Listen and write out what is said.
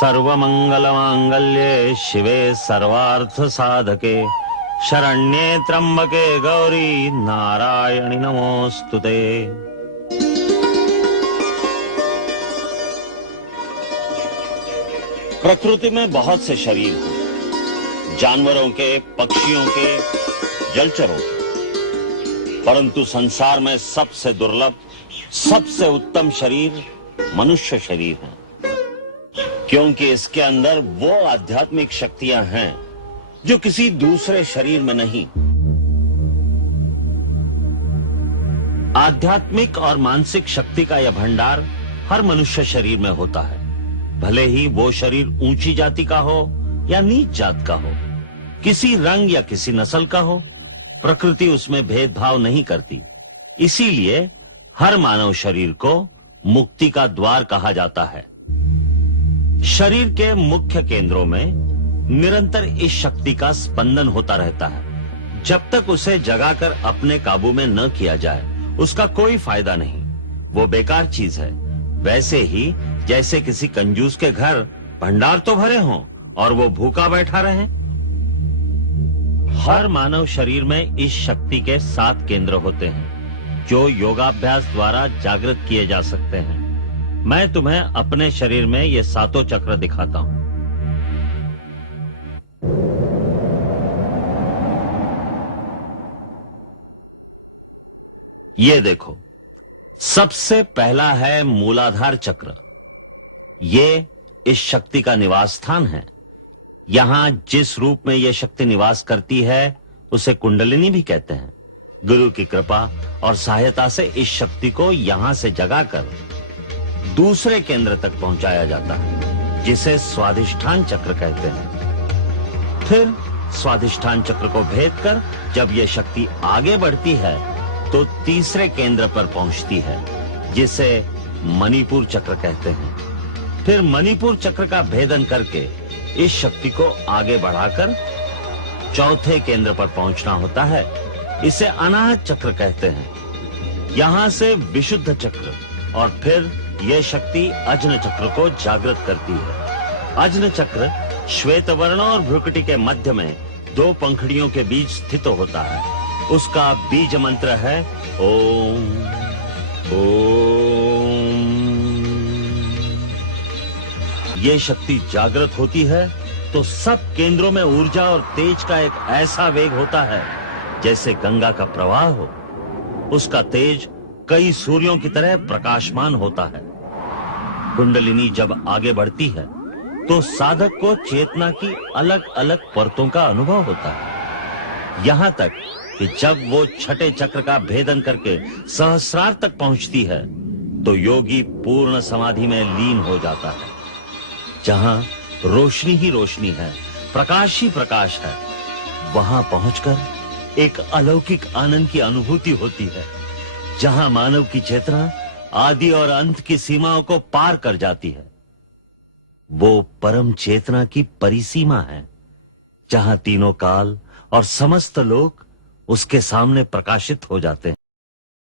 सर्वमंगलमांगल्ये शिवे सर्वार्थ साधके शरण्ये त्र्यंबके गौरी नारायणि नमोस्तुते। प्रकृति में बहुत से शरीर हैं, जानवरों के, पक्षियों के, जलचरों के, परंतु संसार में सबसे दुर्लभ, सबसे उत्तम शरीर मनुष्य शरीर है, क्योंकि इसके अंदर वो आध्यात्मिक शक्तियां हैं जो किसी दूसरे शरीर में नहीं। आध्यात्मिक और मानसिक शक्ति का यह भंडार हर मनुष्य शरीर में होता है, भले ही वो शरीर ऊंची जाति का हो या नीच जात का हो, किसी रंग या किसी नस्ल का हो, प्रकृति उसमें भेदभाव नहीं करती। इसीलिए हर मानव शरीर को मुक्ति का द्वार कहा जाता है। शरीर के मुख्य केंद्रों में निरंतर इस शक्ति का स्पंदन होता रहता है। जब तक उसे जगाकर अपने काबू में न किया जाए उसका कोई फायदा नहीं, वो बेकार चीज है। वैसे ही जैसे किसी कंजूस के घर भंडार तो भरे हों और वो भूखा बैठा रहे। हर मानव शरीर में इस शक्ति के 7 केंद्र होते हैं जो योगाभ्यास द्वारा जागृत किए जा सकते हैं। मैं तुम्हें अपने शरीर में ये 7 चक्र दिखाता हूं। ये देखो, सबसे पहला है मूलाधार चक्र। ये इस शक्ति का निवास स्थान है। यहां जिस रूप में यह शक्ति निवास करती है उसे कुंडलिनी भी कहते हैं। गुरु की कृपा और सहायता से इस शक्ति को यहां से जगाकर दूसरे केंद्र तक पहुंचाया जाता है, जिसे स्वाधिष्ठान चक्र कहते हैं। फिर स्वाधिष्ठान चक्र को भेद कर जब यह शक्ति आगे बढ़ती है तो तीसरे केंद्र पर पहुंचती है, जिसे मणिपुर चक्र कहते हैं। फिर मणिपुर चक्र का भेदन करके इस शक्ति को आगे बढ़ाकर चौथे केंद्र पर पहुंचना होता है। इसे अनाहत चक्र कहते हैं। यहां से विशुद्ध चक्र और फिर यह शक्ति अज्न चक्र को जागृत करती है। अज्न चक्र श्वेत वर्ण और भ्रुकुटी के मध्य में 2 पंखुड़ियों के बीच स्थित होता है। उसका बीज मंत्र है ओम ओम। ये शक्ति जागृत होती है तो सब केंद्रों में ऊर्जा और तेज का एक ऐसा वेग होता है जैसे गंगा का प्रवाह हो। उसका तेज कई सूर्यों की तरह प्रकाशमान होता है। कुंडलिनी जब आगे बढ़ती है तो साधक को चेतना की अलग अलग परतों का अनुभव होता है, यहां तक कि जब वो छठे चक्र का भेदन करके सहस्रार तक पहुंचती है तो योगी पूर्ण समाधि में लीन हो जाता है। जहां रोशनी ही रोशनी है, प्रकाश ही प्रकाश है, वहां पहुंचकर एक अलौकिक आनंद की अनुभूति होती है, जहां मानव की चेतना आदि और अंत की सीमाओं को पार कर जाती है। वो परम चेतना की परिसीमा है, जहां तीनों काल और समस्त लोक उसके सामने प्रकाशित हो जाते हैं।